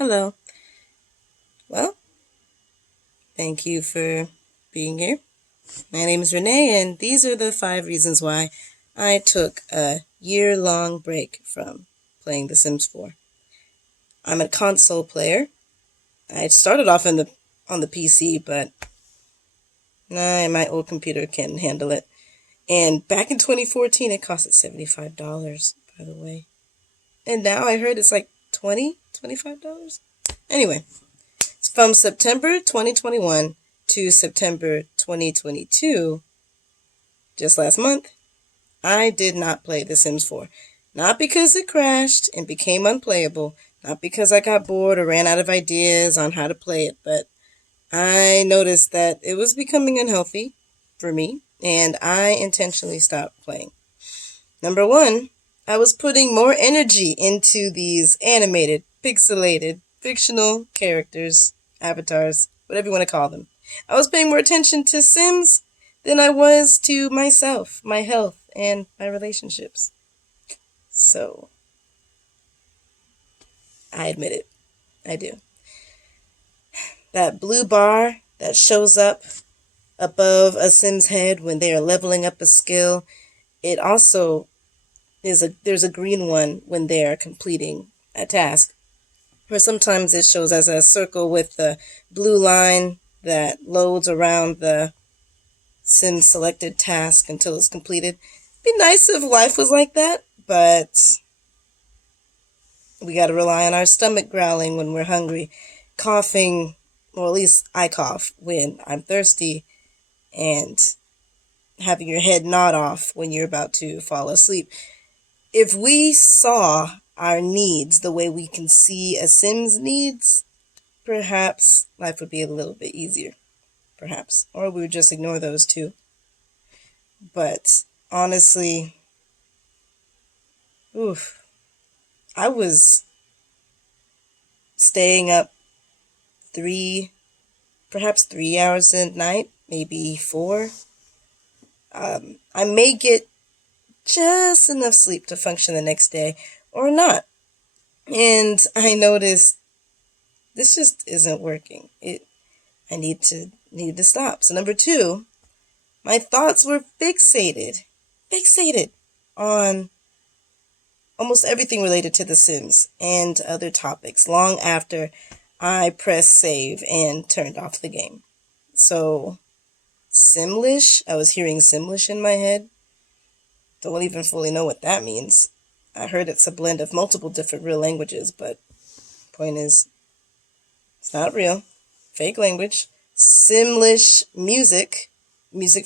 Hello. Well, thank you for being here. My name is Renee, and these are the 5 reasons why I took a year-long break from playing The Sims 4. I'm a console player. I started off on the PC, but my old computer can handle it. And back in 2014, it cost $75, by the way. And now I heard it's like $25. Anyway, from September 2021 to September 2022, just last month, I did not play The Sims 4. Not because it crashed and became unplayable, not because I got bored or ran out of ideas on how to play it, but I noticed that it was becoming unhealthy for me, and I intentionally stopped playing. Number one, I was putting more energy into these animated, pixelated, fictional characters, avatars, whatever you want to call them. I was paying more attention to Sims than I was to myself, my health, and my relationships. So, I admit it. I do. That blue bar that shows up above a Sim's head when they are leveling up a skill, it also there's a green one when they are completing a task. Or sometimes it shows as a circle with the blue line that loads around the Sim selected task until it's completed. It'd be nice if life was like that, but we gotta rely on our stomach growling when we're hungry, coughing, or at least I cough when I'm thirsty, and having your head nod off when you're about to fall asleep. If we saw our needs the way we can see a Sim's needs, perhaps life would be a little bit easier. Perhaps. Or we would just ignore those too. But honestly, I was staying up perhaps 3 hours a night, maybe 4. I may get just enough sleep to function the next day or not. And I noticed this just isn't working. I need to stop. So number 2, my thoughts were fixated on almost everything related to The Sims and other topics long after I pressed save and turned off the game. So Simlish, I was hearing Simlish in my head. Don't even fully know what that means. I heard it's a blend of multiple different real languages, but point is, it's not real. Fake language. Simlish music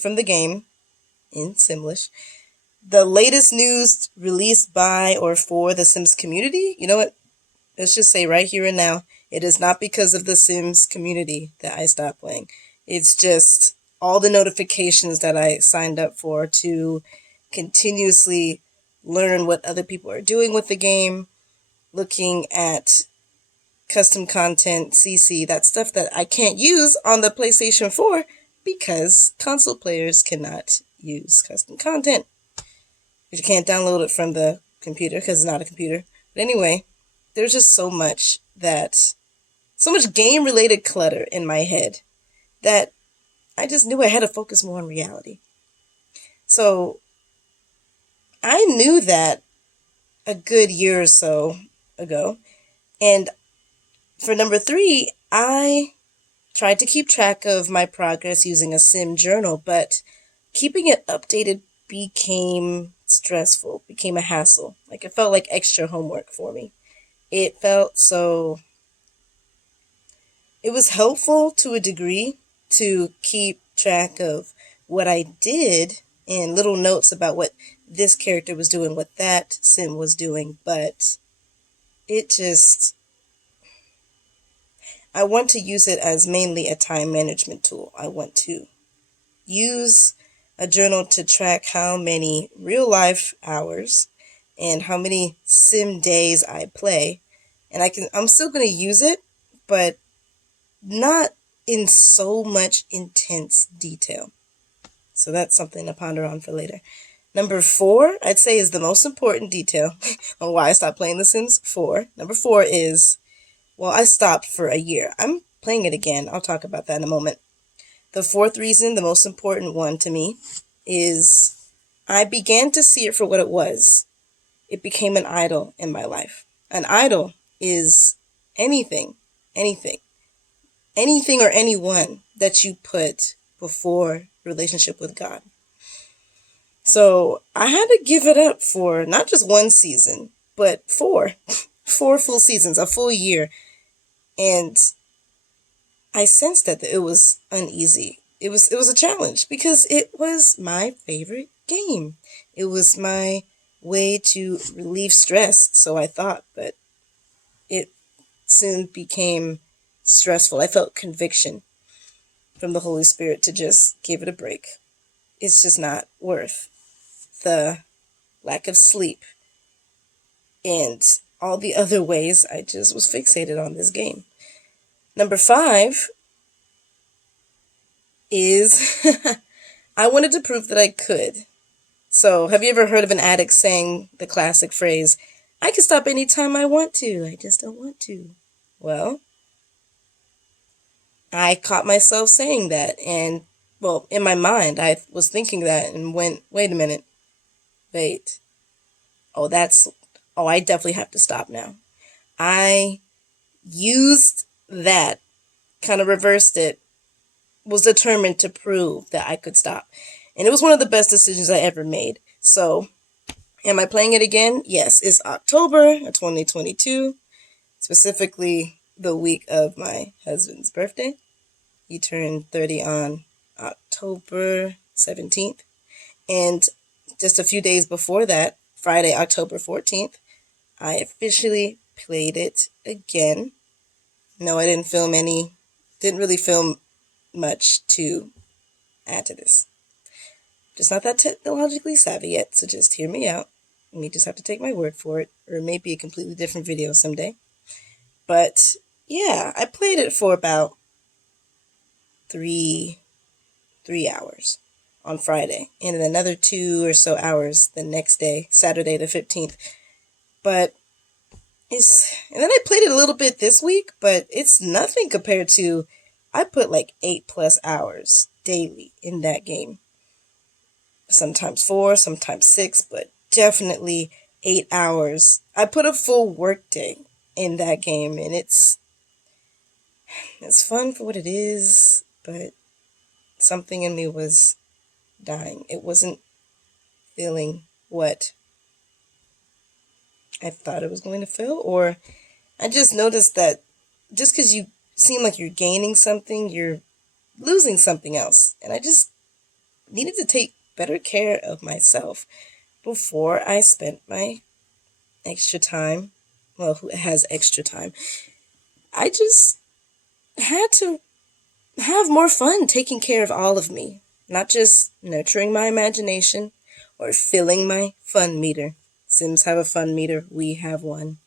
from the game in Simlish. The latest news released by or for the Sims community, you know what? Let's just say right here and now, it is not because of the Sims community that I stopped playing. It's just all the notifications that I signed up for to continuously learn what other people are doing with the game, looking at custom content, CC, that stuff that I can't use on the PlayStation 4 because console players cannot use custom content. You can't download it from the computer because it's not a computer. But anyway, there's just so much game-related clutter in my head that I just knew I had to focus more on reality. So I knew that a good year or so ago. And for number 3, I tried to keep track of my progress using a Sim journal, but keeping it updated became stressful, became a hassle. Like, it felt like extra homework for me. It was helpful to a degree to keep track of what I did and little notes about what this character was doing, what that Sim was doing, but I want to use it as mainly a time management tool. I want to use a journal to track how many real life hours and how many Sim days I play. And I'm still going to use it, but not in so much intense detail. So that's something to ponder on for later. Number 4, I'd say, is the most important detail on why I stopped playing The Sims 4. Number 4 is Well, I stopped for a year. I'm playing it again. I'll talk about that in a moment. The fourth reason, the most important one to me, is I began to see it for what it was. It became an idol in my life. An idol is anything, anything, anything or anyone that you put before relationship with God. So I had to give it up for not just one season, but four full seasons, a full year. And I sensed that it was uneasy. It was a challenge because it was my favorite game. It was my way to relieve stress, so I thought, but it soon became stressful. I felt conviction from the Holy Spirit to just give it a break. It's just not worth the lack of sleep and all the other ways I just was fixated on this game. Number 5 is I wanted to prove that I could. So, have you ever heard of an addict saying the classic phrase, I can stop anytime I want to, I just don't want to? Well, I caught myself saying that, and, well, in my mind, I was thinking that and went, wait a minute, wait. Oh, I definitely have to stop now. I used that, kind of reversed it, was determined to prove that I could stop. And it was one of the best decisions I ever made. So, am I playing it again? Yes, it's October of 2022, specifically the week of my husband's birthday. He turned 30 on October 17th. And just a few days before that, Friday, October 14th, I officially played it again. No, I didn't really film much to add to this. Just not that technologically savvy yet, so just hear me out. You just have to take my word for it, or it may be a completely different video someday. But yeah, I played it for about three hours on Friday, and then another 2 or so hours the next day, Saturday the 15th. But and then I played it a little bit this week, but it's nothing compared to, I put like 8+ hours daily in that game. Sometimes 4, sometimes 6, but definitely 8 hours. I put a full work day in that game, and it's fun for what it is, but something in me was dying. It wasn't feeling what I thought it was going to feel, or I just noticed that just because you seem like you're gaining something, you're losing something else. And I just needed to take better care of myself before I spent my extra time. Well, who has extra time? I just had to have more fun taking care of all of me, not just nurturing my imagination or filling my fun meter. Sims have a fun meter, we have one.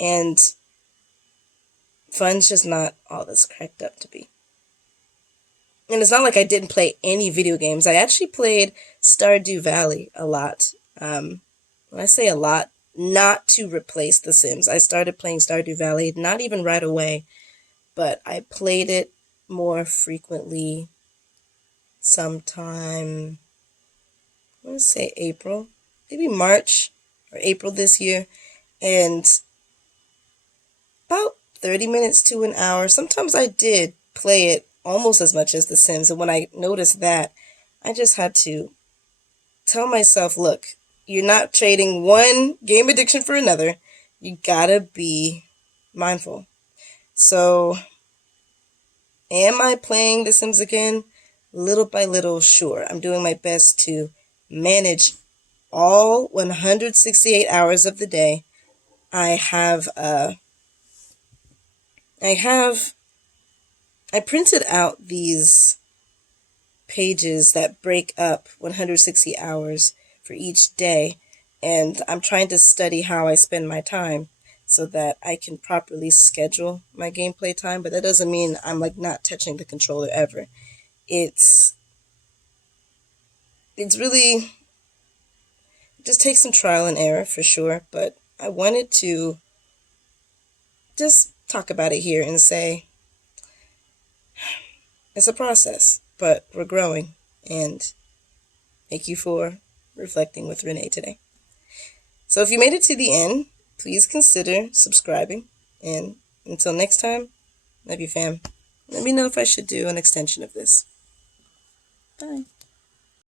And fun's just not all that's cracked up to be. And it's not like I didn't play any video games. I actually played Stardew Valley a lot. When I say a lot, not to replace The Sims. I started playing Stardew Valley, not even right away, but I played it more frequently sometime, I want to say April, maybe March or April this year, and about 30 minutes to an hour. Sometimes I did play it almost as much as The Sims, and when I noticed that, I just had to tell myself, look, you're not trading one game addiction for another. You gotta be mindful. So, am I playing The Sims again? Little by little, sure. I'm doing my best to manage all 168 hours of the day. I printed out these pages that break up 160 hours for each day, and I'm trying to study how I spend my time so that I can properly schedule my gameplay time, but that doesn't mean I'm like not touching the controller ever. It's really, it just takes some trial and error for sure, but I wanted to just talk about it here and say, it's a process, but we're growing. And thank you for reflecting with Renee today. So if you made it to the end, please consider subscribing. And until next time, love you, fam. Let me know if I should do an extension of this. Bye.